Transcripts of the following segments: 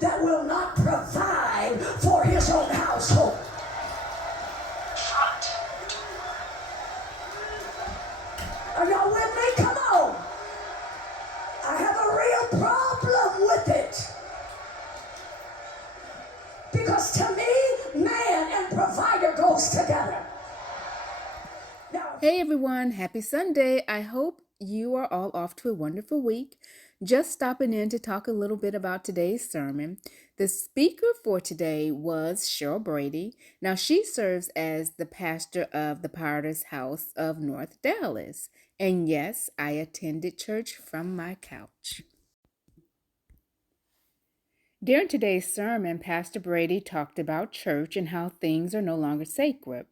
that will not provide for his own household. Are y'all with me? Come on. I have a real problem with it. Because to me, man and provider goes together. Now, hey everyone, happy Sunday. I hope you are all off to a wonderful week. Just stopping in to talk a little bit about today's sermon. The speaker for today was Sheryl Brady. Now she serves as the pastor of the Potter's House of North Dallas. And yes, I attended church from my couch. During today's sermon, Pastor Brady talked about church and how things are no longer sacred.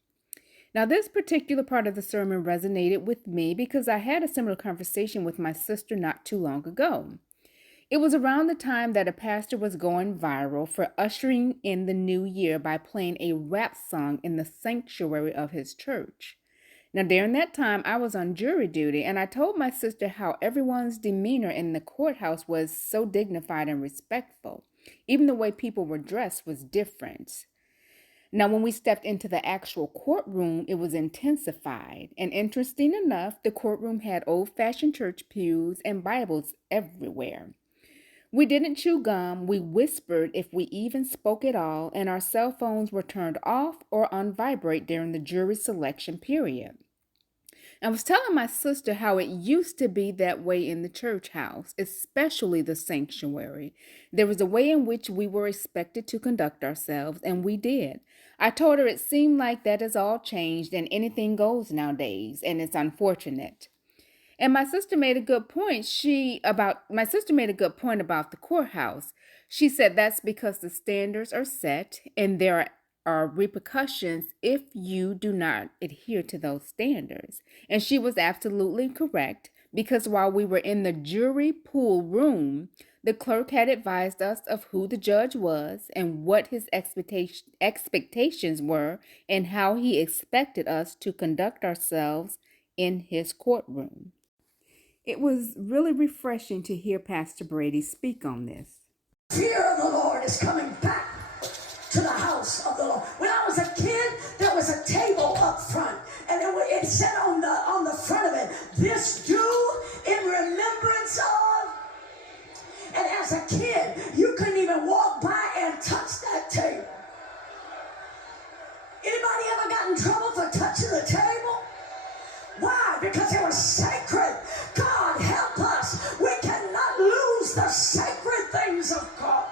Now, this particular part of the sermon resonated with me because I had a similar conversation with my sister not too long ago. It was around the time that a pastor was going viral for ushering in the new year by playing a rap song in the sanctuary of his church. Now, during that time, I was on jury duty, and I told my sister how everyone's demeanor in the courthouse was so dignified and respectful. Even the way people were dressed was different. Now, when we stepped into the actual courtroom, it was intensified. And interesting enough, the courtroom had old-fashioned church pews and Bibles everywhere. We didn't chew gum, we whispered if we even spoke at all, and our cell phones were turned off or on vibrate during the jury selection period. I was telling my sister how it used to be that way in the church house, especially the sanctuary. There was a way in which we were expected to conduct ourselves, and we did. I told her it seemed like that has all changed and anything goes nowadays, and it's unfortunate. And my sister made a good point. My sister made a good point about the courthouse. She said that's because the standards are set and there are repercussions if you do not adhere to those standards. And she was absolutely correct because while we were in the jury pool room, the clerk had advised us of who the judge was and what his expectations were and how he expected us to conduct ourselves in his courtroom. It was really refreshing to hear Pastor Brady speak on this. Fear of the Lord is coming back to the house of the Lord. When I was a kid, there was a table up front, and it said on the front of it, "This do in remembrance of." And as a kid, you couldn't even walk by and touch that table. Anybody ever got in trouble for touching the table? Why? Because it was sacred. God help us. We cannot lose the sacred things of God.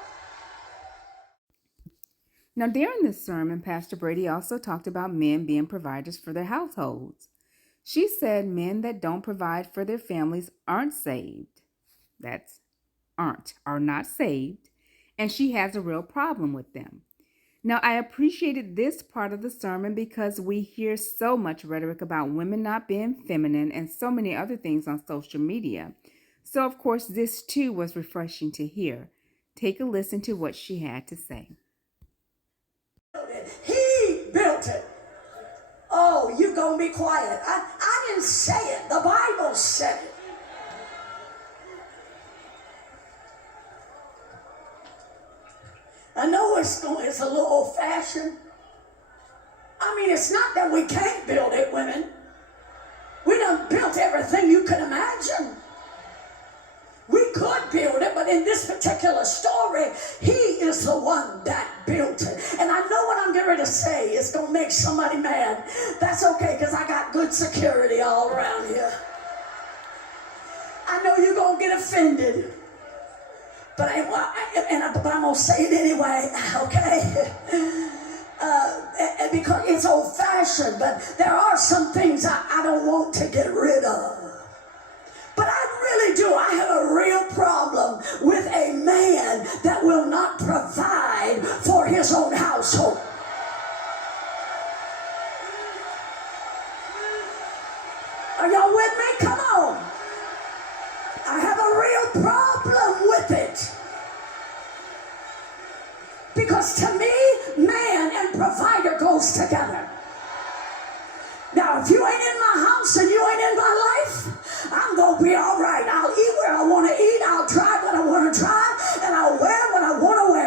Now, during this sermon, Pastor Brady also talked about men being providers for their households. She said men that don't provide for their families aren't saved. Are not saved, and she has a real problem with them. Now, I appreciated this part of the sermon because we hear so much rhetoric about women not being feminine and so many other things on social media. So, of course, this too was refreshing to hear. Take a listen to what she had to say. He built it. Oh, you gonna be quiet. I didn't say it. The Bible said it. I know it's a little old-fashioned. I mean, it's not that we can't build it, women. We done built everything you could imagine. We could build it, but in this particular story, he is the one that built it. And I know what I'm getting ready to say is going to make somebody mad. That's okay, because I got good security all around here. I know you're going to get offended. But I'm going to say it anyway, okay? Because it's old-fashioned, but there are some things I don't want to get rid of. But I really do. I have a real problem with a man that will not provide for his own household. Are y'all with me? Come on. I have a real problem with it. Because to me, man and provider goes together. Now, if you ain't in my house and you ain't in my life, I'm going to be all right. I'll eat where I want to eat. I'll drive what I want to drive. And I'll wear what I want to wear.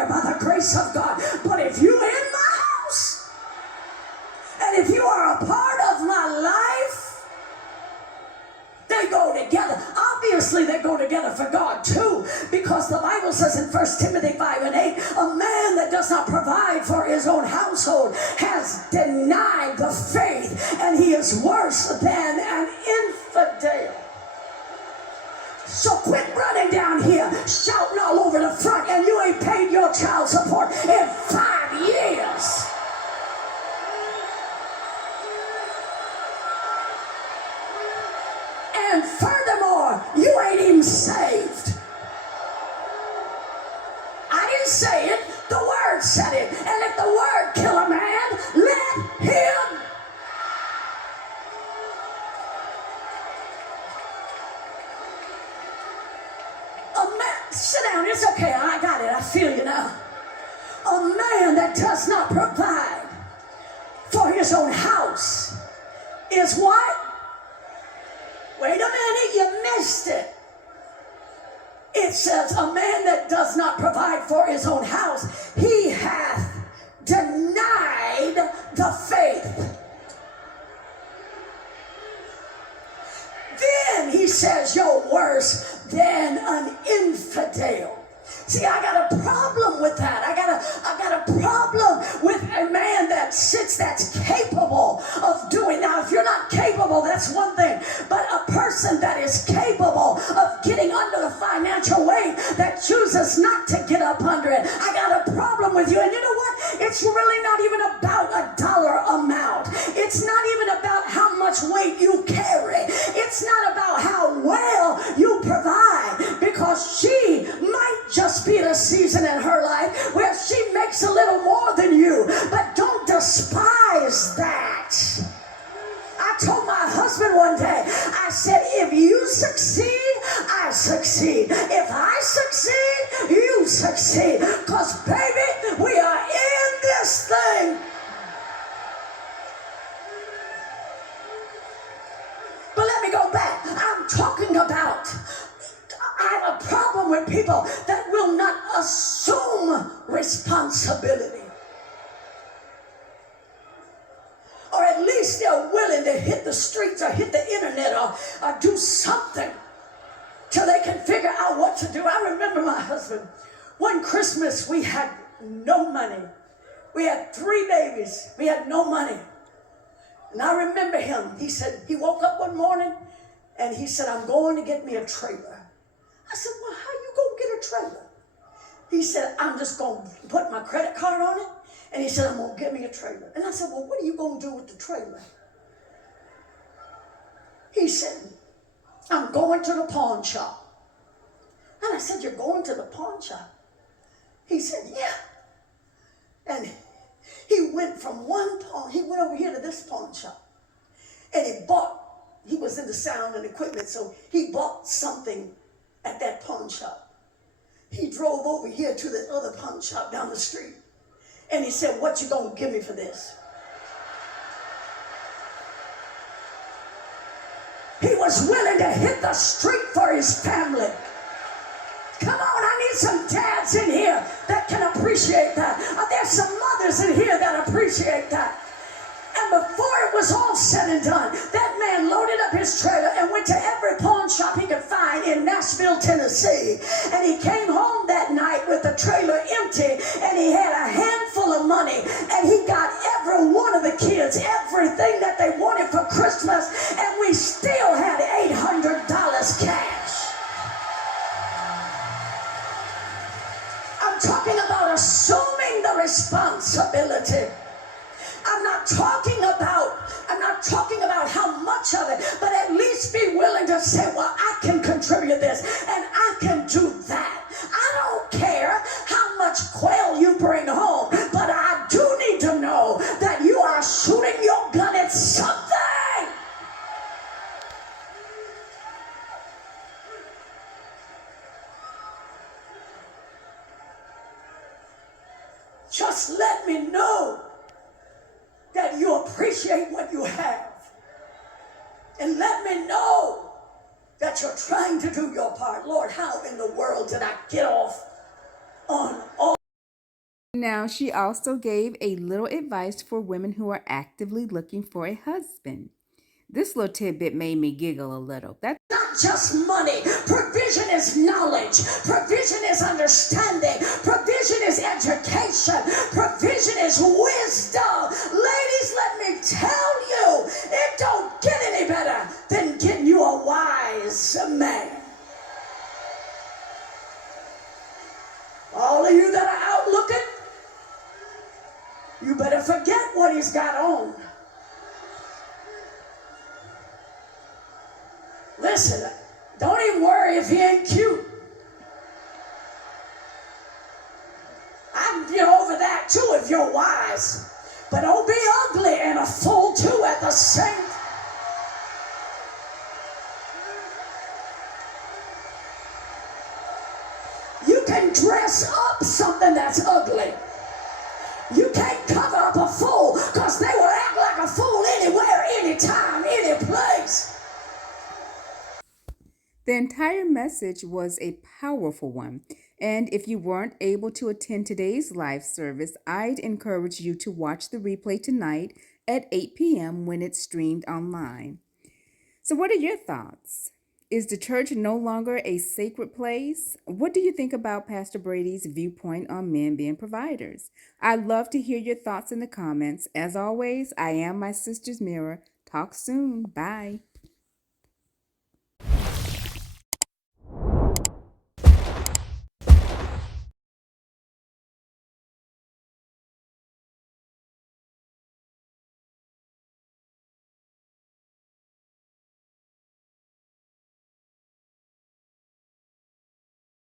Bible says in 1 Timothy 5:8, a man that does not provide for his own household has denied the faith, and he is worse than an infidel. So quit running down here, shouting all over the front, and you ain't paid your child support in 5 years. And furthermore, you ain't even saved. I didn't say it, the word said it. And if the word kill a man, let him. A man, sit down, it's okay, I got it, I feel you now. A man that does not provide for his own house is what? Wait a minute, you missed it. It says, a man that does not provide for his own house, he hath denied the faith. Then he says, you're worse than an infidel. See, I got a problem with that. I got a problem with a man that sits, that's capable of doing. Now, if you're not capable, that's one thing. But a person that is capable of getting under the financial weight that chooses not to get up under it, I got a problem with you. And you know what? It's really not even about a dollar amount. It's not even about how much weight you carry. It's not about how well you provide, because she might just be in a season in her life where she makes a little more than you, but don't despise that. I told my husband one day, I said, if you succeed, I succeed. If I succeed, you succeed. Because, baby, we are in this thing. But let me go back. I'm talking about, I have a problem with people that will not assume responsibility. Or at least they're willing to hit the streets or hit the internet or do something till they can figure out what to do. I remember my husband. One Christmas, we had no money. We had 3 babies. We had no money. And I remember him. He said, he woke up one morning and he said, I'm going to get me a trailer. I said, well, how you going to get a trailer? He said, I'm just going to put my credit card on it. And he said, I'm going to get me a trailer. And I said, well, what are you going to do with the trailer? He said, I'm going to the pawn shop. And I said, you're going to the pawn shop? He said, yeah. And he went from one pawn, he went over here to this pawn shop. And he was into sound and equipment, so he bought something at that pawn shop. He drove over here to the other pawn shop down the street. And he said, what you gonna give me for this? He was willing to hit the street for his family. Come on, I need some dads in here that can appreciate that. There's some mothers in here that appreciate that. And before it was all said and done, that man loaded up his trailer and went to every pawn shop he could find in Nashville, Tennessee. And he came home that night with the trailer empty, and he had a handful of money. And he got every one of the kids everything that they wanted for Christmas, and we still had $800 cash. I'm talking about assuming the responsibility. I'm not talking about how much of it, but at least be willing to say, well, I can contribute this and I can do that. I don't care how much quail you bring home, but I do need to know that you are shooting your gun at something. Just let me know that you appreciate what you have. And let me know that you're trying to do your part. Lord, how in the world did I get off on all? Now, she also gave a little advice for women who are actively looking for a husband. This little tidbit made me giggle a little. Not not just money. Provision is knowledge. Provision is understanding. Provision is education. Provision is wisdom. Ladies, let me tell you, it don't get any better than getting you a wise man. All of you that are out looking, you better forget what he's got on. Listen, don't even worry if he ain't cute. I can get over that too if you're wise. But don't be ugly and a fool too at the same time. You can dress up something that's ugly. You can't cover up a fool, because they will act like a fool anywhere, anytime, any place. The entire message was a powerful one. And if you weren't able to attend today's live service, I'd encourage you to watch the replay tonight at 8 p.m. when it's streamed online. So what are your thoughts? Is the church no longer a sacred place? What do you think about Pastor Brady's viewpoint on men being providers? I'd love to hear your thoughts in the comments. As always, I am my sister's mirror. Talk soon. Bye.